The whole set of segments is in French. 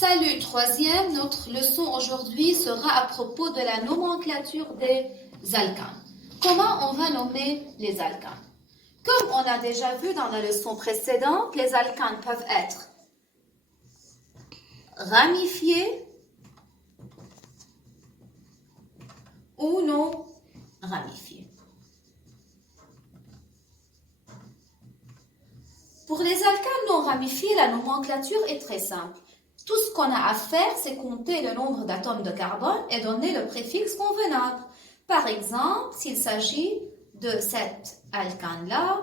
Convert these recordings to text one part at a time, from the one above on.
Salut, troisième, notre leçon aujourd'hui sera à propos de la nomenclature des alcanes. Comment on va nommer les alcanes? Comme on a déjà vu dans la leçon précédente, les alcanes peuvent être ramifiés ou non ramifiés. Pour les alcanes non ramifiés, la nomenclature est très simple. Tout ce qu'on a à faire, c'est compter le nombre d'atomes de carbone et donner le préfixe convenable. Par exemple, s'il s'agit de cet alcane-là,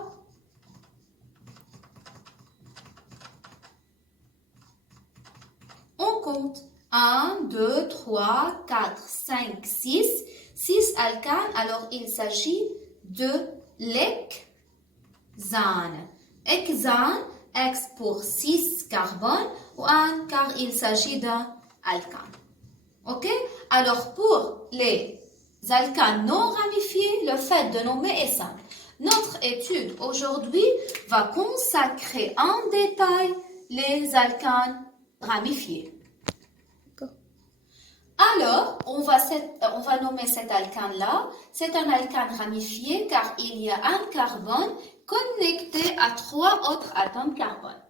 on compte 1, 2, 3, 4, 5, 6. 6 alcanes, alors il s'agit de l'hexane. Hexane, X pour 6 carbone, ou 1 car il s'agit d'un alcane. Ok? Alors pour les alcanes non ramifiés, le fait de nommer est simple. Notre étude aujourd'hui va consacrer en détail les alcanes ramifiés. Alors, on va nommer cet alcane-là. C'est un alcane ramifié car il y a un carbone connecté à 3 autres atomes carbone.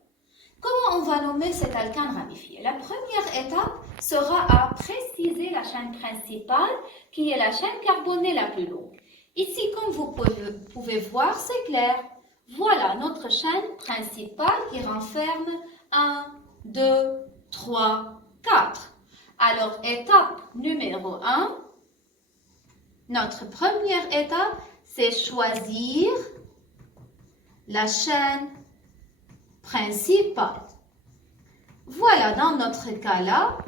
Comment on va nommer cet alcane ramifié? La première étape sera à préciser la chaîne principale qui est la chaîne carbonée la plus longue. Ici, comme vous pouvez voir, c'est clair. Voilà notre chaîne principale qui renferme 1, 2, 3, 4. Alors, étape numéro 1, notre première étape, c'est choisir la chaîne principale. Voilà, dans notre cas-là,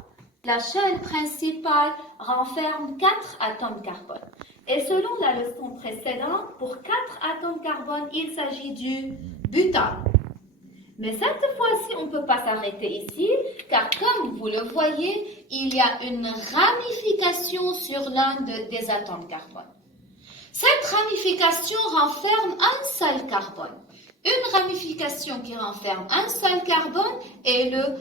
la chaîne principale renferme 4 atomes carbone. Et selon la leçon précédente, pour 4 atomes carbone, il s'agit du butane. Mais cette fois-ci, on ne peut pas s'arrêter ici, car comme vous le voyez, il y a une ramification sur l'un des atomes carbone. Cette ramification renferme un seul carbone. Une ramification qui renferme un seul carbone est le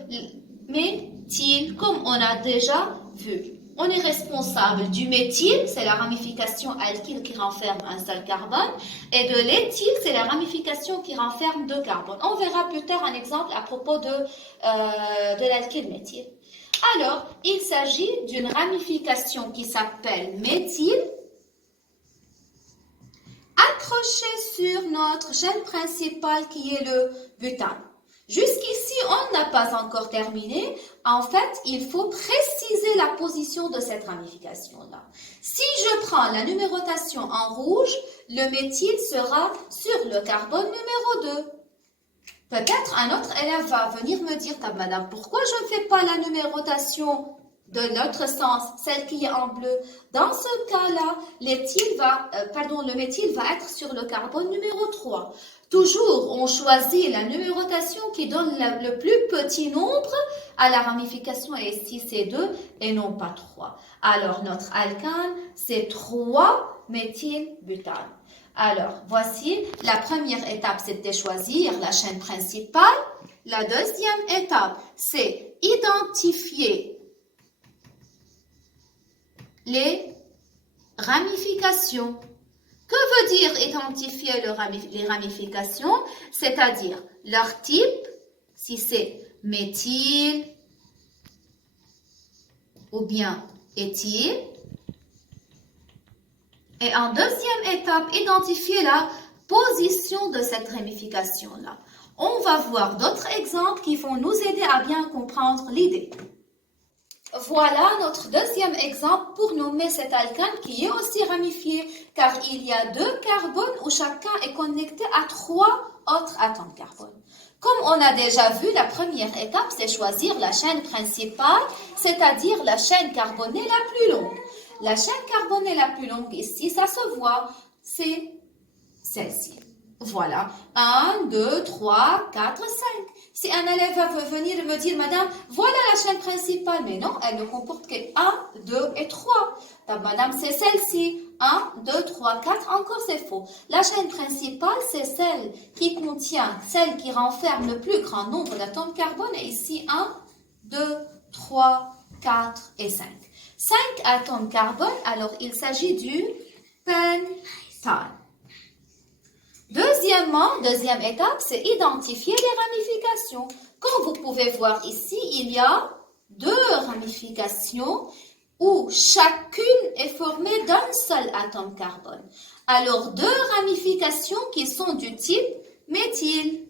méthyle, comme on a déjà vu. On est responsable du méthyle, c'est la ramification alkyle qui renferme un seul carbone, et de l'éthyle, c'est la ramification qui renferme 2 carbones. On verra plus tard un exemple à propos de l'alkyle méthyle. Alors, il s'agit d'une ramification qui s'appelle méthyle, accrochée sur notre chaîne principale qui est le butane. Jusqu'ici, on n'a pas encore terminé. En fait, il faut préciser la position de cette ramification-là. Si je prends la numérotation en rouge, le méthyle sera sur le carbone numéro 2. Peut-être un autre élève va venir me dire, madame, pourquoi je ne fais pas la numérotation de l'autre sens, celle qui est en bleu? Dans ce cas-là, le méthyle va être sur le carbone numéro 3. Toujours, on choisit la numérotation qui donne le plus petit nombre à la ramification, et ici c'est 2 et non pas 3. Alors, notre alcane, c'est 3-méthylbutane. Alors, voici, la première étape, c'était choisir la chaîne principale. La deuxième étape, c'est identifier les ramifications. Que veut dire identifier les ramifications? C'est-à-dire leur type, si c'est méthyle ou bien éthyle. Et en deuxième étape, identifier la position de cette ramification-là. On va voir d'autres exemples qui vont nous aider à bien comprendre l'idée. Voilà notre deuxième exemple pour nommer cet alcane qui est aussi ramifié, car il y a 2 carbones où chacun est connecté à 3 autres atomes carbone. Comme on a déjà vu, la première étape, c'est choisir la chaîne principale, c'est-à-dire la chaîne carbonée la plus longue. La chaîne carbonée la plus longue ici, ça se voit, c'est celle-ci. Voilà, 1, 2, 3, 4, 5. Si un élève va venir me dire, madame, voilà la chaîne principale, mais non, elle ne comporte que 1, 2 et 3. Donc, madame, c'est celle-ci, 1, 2, 3, 4, encore c'est faux. La chaîne principale, c'est celle qui contient, celle qui renferme le plus grand nombre d'atomes carbone, et ici 1, 2, 3, 4 et 5. 5 atomes carbone, alors il s'agit du pentane. Deuxième étape, c'est identifier les ramifications. Comme vous pouvez voir ici, il y a 2 ramifications où chacune est formée d'un seul atome carbone. Alors, 2 ramifications qui sont du type méthyle.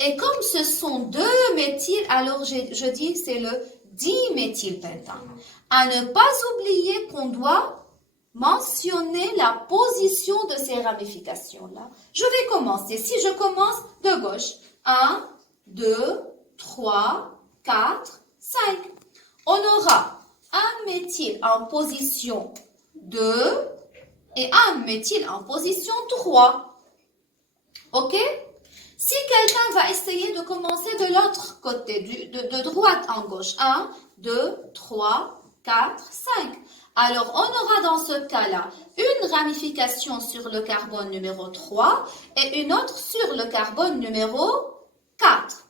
Et comme ce sont 2 méthyles, alors je dis c'est le diméthylpentane. À ne pas oublier qu'on doit mentionner la position de ces ramifications-là. Je vais commencer. Si je commence de gauche, 1, 2, 3, 4, 5. On aura un méthyle en position 2 et un méthyle en position 3. OK? Si quelqu'un va essayer de commencer de l'autre côté, de droite en gauche, 1, 2, 3, 4, 5. Alors, on aura dans ce cas-là une ramification sur le carbone numéro 3 et une autre sur le carbone numéro 4.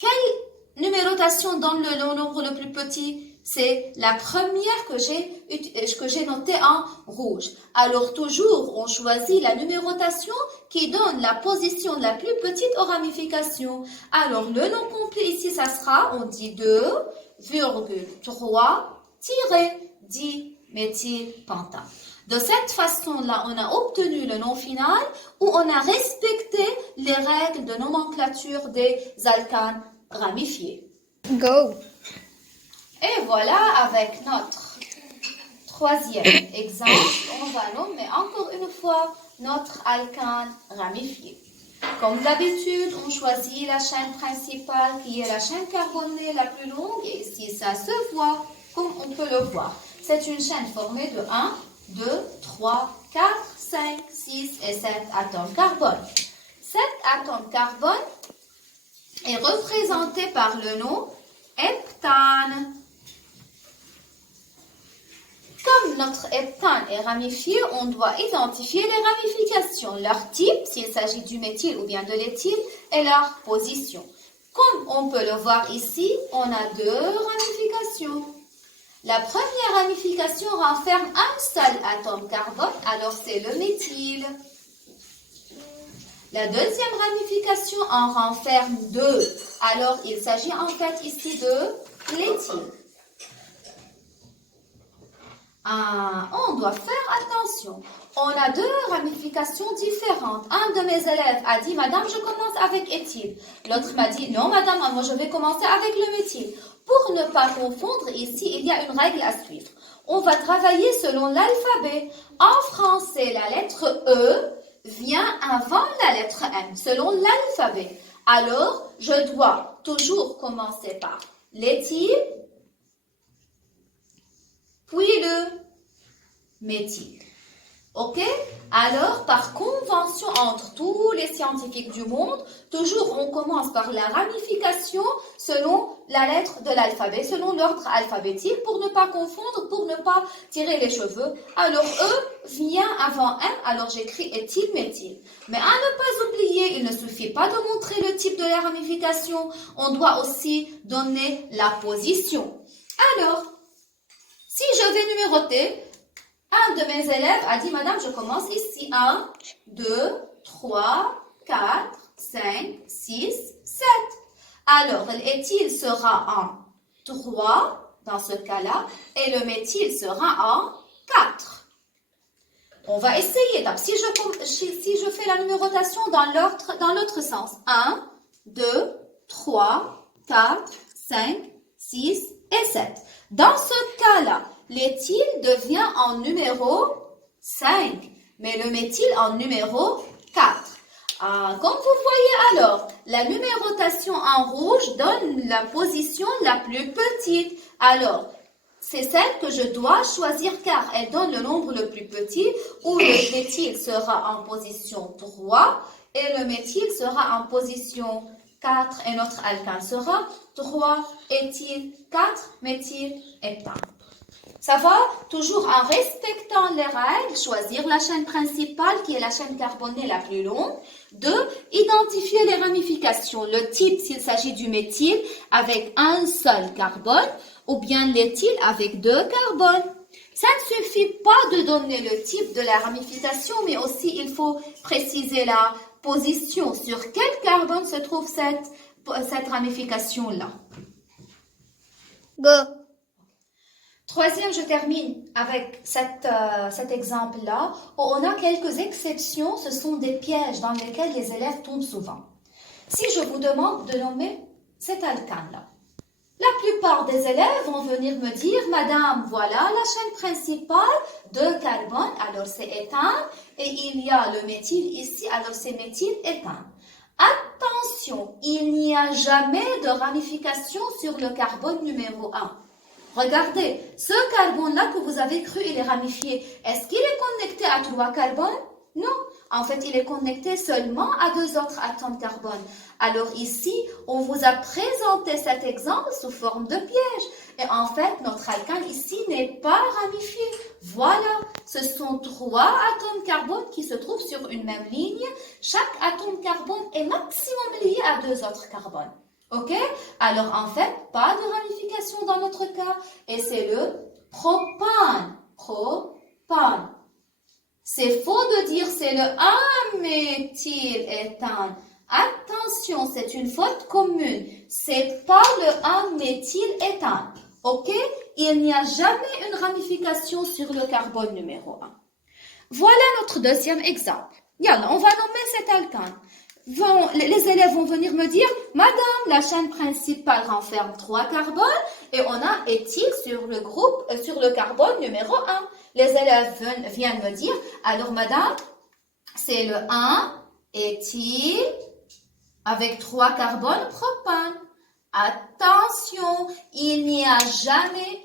Quelle numérotation donne le nombre le plus petit? C'est la première que j'ai notée en rouge. Alors, toujours, on choisit la numérotation qui donne la position la plus petite aux ramifications. Alors, le nom complet ici, ça sera, on dit 2,3-10-méthylpentane. De cette façon-là, on a obtenu le nom final où on a respecté les règles de nomenclature des alcanes ramifiés. Go! Et voilà, avec notre troisième exemple, on va nommer encore une fois notre alcane ramifié. Comme d'habitude, on choisit la chaîne principale qui est la chaîne carbonée la plus longue et ici ça se voit comme on peut le voir. C'est une chaîne formée de 1, 2, 3, 4, 5, 6 et 7 atomes carbone. Cet atome carbone est représenté par le nom heptane. Comme notre heptane est ramifié, on doit identifier les ramifications, leur type, s'il s'agit du méthyle ou bien de l'éthyle, et leur position. Comme on peut le voir ici, on a 2 ramifications. La première ramification renferme un seul atome carbone, alors c'est le méthyle. La deuxième ramification en renferme 2, alors il s'agit en fait ici de l'éthyle. On doit faire attention. On a 2 ramifications différentes. Un de mes élèves a dit, Madame, je commence avec éthyle. L'autre m'a dit, non, Madame, moi je vais commencer avec le méthyle. Pour ne pas confondre, ici, il y a une règle à suivre. On va travailler selon l'alphabet. En français, la lettre E vient avant la lettre M, selon l'alphabet. Alors, je dois toujours commencer par l'éthyle, puis le méthyle. OK? Alors, par convention entre tous les scientifiques du monde, toujours on commence par la ramification selon la lettre de l'alphabet, selon l'ordre alphabétique, pour ne pas confondre, pour ne pas tirer les cheveux. Alors, E vient avant M, alors j'écris éthyle, méthyle. Mais à ne pas oublier, il ne suffit pas de montrer le type de la ramification, on doit aussi donner la position. Alors, si je vais numéroter, un de mes élèves a dit, Madame, je commence ici. 1, 2, 3, 4, 5, 6, 7. Alors, l'éthyle sera en 3 dans ce cas-là et le méthyle sera en 4. On va essayer. Donc, si je fais la numérotation dans l'autre sens. 1, 2, 3, 4, 5, 6 et 7. Dans ce cas-là, l'éthyle devient en numéro 5, mais le méthyle en numéro 4. Comme vous voyez alors, la numérotation en rouge donne la position la plus petite. Alors, c'est celle que je dois choisir car elle donne le nombre le plus petit où le méthyle sera en position 3 et le méthyle sera en position 4 et notre alcane sera 3 éthyle, 4 méthyle, heptane. Ça va? Toujours en respectant les règles, choisir la chaîne principale qui est la chaîne carbonée la plus longue. 2. Identifier les ramifications, le type s'il s'agit du méthyle avec un seul carbone ou bien l'éthyle avec 2 carbones. Ça ne suffit pas de donner le type de la ramification, mais aussi il faut préciser la position. Sur quel carbone se trouve cette ramification-là? Go. Troisième, je termine avec cet exemple-là, où on a quelques exceptions, ce sont des pièges dans lesquels les élèves tombent souvent. Si je vous demande de nommer cet alcane-là, la plupart des élèves vont venir me dire, Madame, voilà la chaîne principale de carbone, alors c'est éthane, et il y a le méthyle ici, alors c'est méthyle éthane. Attention, il n'y a jamais de ramification sur le carbone numéro 1. Regardez, ce carbone-là que vous avez cru, il est ramifié. Est-ce qu'il est connecté à 3 carbones? Non. En fait, il est connecté seulement à 2 autres atomes carbone. Alors ici, on vous a présenté cet exemple sous forme de piège. Et en fait, notre alcane ici n'est pas ramifié. Voilà, ce sont 3 atomes carbone qui se trouvent sur une même ligne. Chaque atome carbone est maximum lié à 2 autres carbones. Ok? Alors, en fait, pas de ramification dans notre cas. Et c'est le propane. Propane. C'est faux de dire c'est le améthyléthane. Attention, c'est une faute commune. C'est pas le améthyléthane. Ok? Il n'y a jamais une ramification sur le carbone numéro 1. Voilà notre deuxième exemple. Yalla, on va nommer cet alcane. Les élèves vont venir me dire, Madame, la chaîne principale renferme 3 carbones et on a éthyle sur le carbone numéro 1. Les élèves viennent me dire, alors Madame, c'est le 1 éthyle avec 3 carbones propane. Attention, il n'y a jamais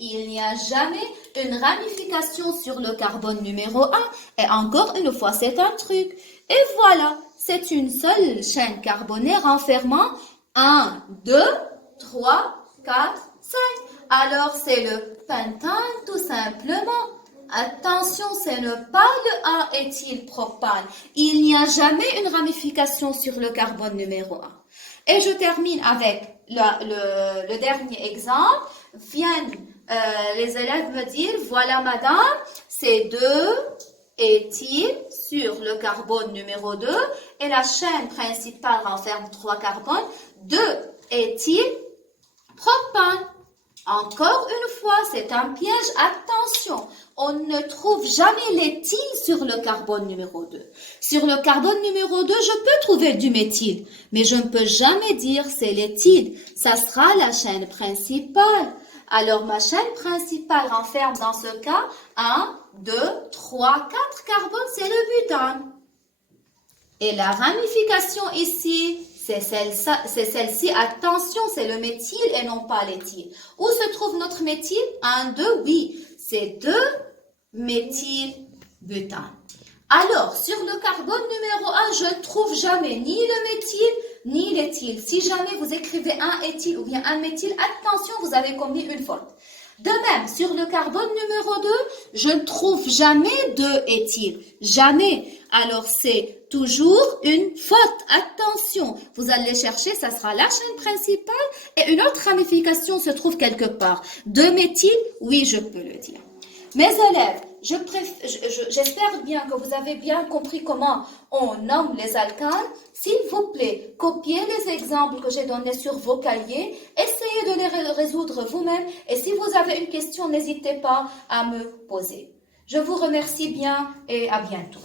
une ramification sur le carbone numéro 1. Et encore une fois, c'est un truc. Et voilà. C'est une seule chaîne carbonée renfermant 1, 2, 3, 4, 5. Alors, c'est le pentane tout simplement. Attention, ce n'est pas le 1 éthylpropane. Il n'y a jamais une ramification sur le carbone numéro 1. Et je termine avec le dernier exemple. Viennent les élèves me dire, voilà madame, c'est 2 éthyle sur le carbone numéro 2 et la chaîne principale renferme 3 carbones, 2 éthylpropane. Encore une fois, c'est un piège. Attention, on ne trouve jamais l'éthyle sur le carbone numéro 2. Sur le carbone numéro 2, je peux trouver du méthyle, mais je ne peux jamais dire c'est l'éthyle. Ça sera la chaîne principale. Alors, ma chaîne principale renferme dans ce cas 1, 2, 3, 4 carbones, c'est le butane. Et la ramification ici, c'est celle-ci. Attention, c'est le méthyle et non pas l'éthyle. Où se trouve notre méthyle? 1, 2, oui, c'est 2 méthylbutane. Alors, sur le carbone numéro 1, je ne trouve jamais ni le méthyle ni l'éthyle. Si jamais vous écrivez un éthyle ou bien un méthyle, attention, vous avez commis une faute. De même, sur le carbone numéro 2, je ne trouve jamais de éthyle. Jamais. Alors, c'est toujours une faute. Attention, vous allez chercher, ça sera la chaîne principale et une autre ramification se trouve quelque part. De méthyle, oui, je peux le dire. Mes élèves, j'espère bien que vous avez bien compris comment on nomme les alcanes. S'il vous plaît, copiez les exemples que j'ai donnés sur vos cahiers. Essayez de les résoudre vous-même. Et si vous avez une question, n'hésitez pas à me poser. Je vous remercie bien et à bientôt.